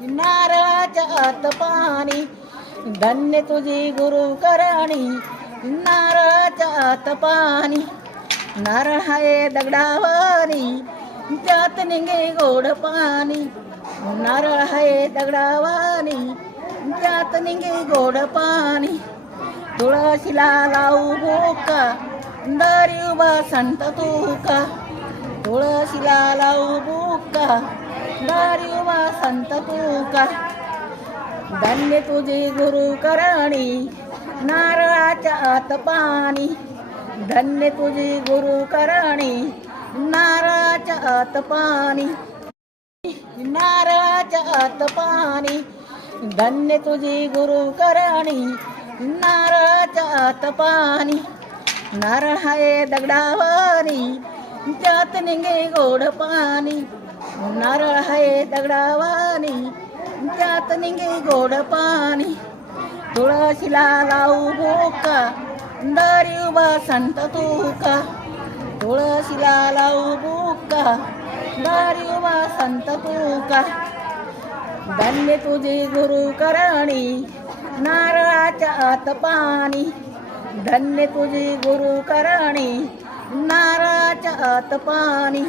नारळाच्या आत पाणी, धन्य तुझी गुरु करणी. नारळाच्या आत पाणी, नारळ हाय दगडावानी, त्यात निघे गोड पाणी. नारळ हाय दगडावानी, त्यात निघे गोड पाणी. तुळशीला लावू बुक्का, दारी उभा संत तुका. तुळशीला लावू बुक्का, दारी उभा संत तुका. धन्य तुझी गुरु करणी, नारळाच्या आत पाणी. धन्य तुझी गुरु करणी, नारळाच्या आत पाणी. नारळाच्या आत पाणी, धन्य तुझी गुरु करणी. नारळाच्या आत पाणी, नारळ हाय दगडावानी, त्यात निघे गोड पाणी. नारळ हाय दगडावानी, त्यात निघे गोड पाणी. तुळशीला लावू बुक्का, दारी उभा संत तुका. तुळशीला लावू बुक्का, दारी उभा संत तुका. धन्य तुझी गुरु करणी, नारळाच्या आत पाणी. धन्य तुझी गुरु करणी, नारळाच्या आत पाणी.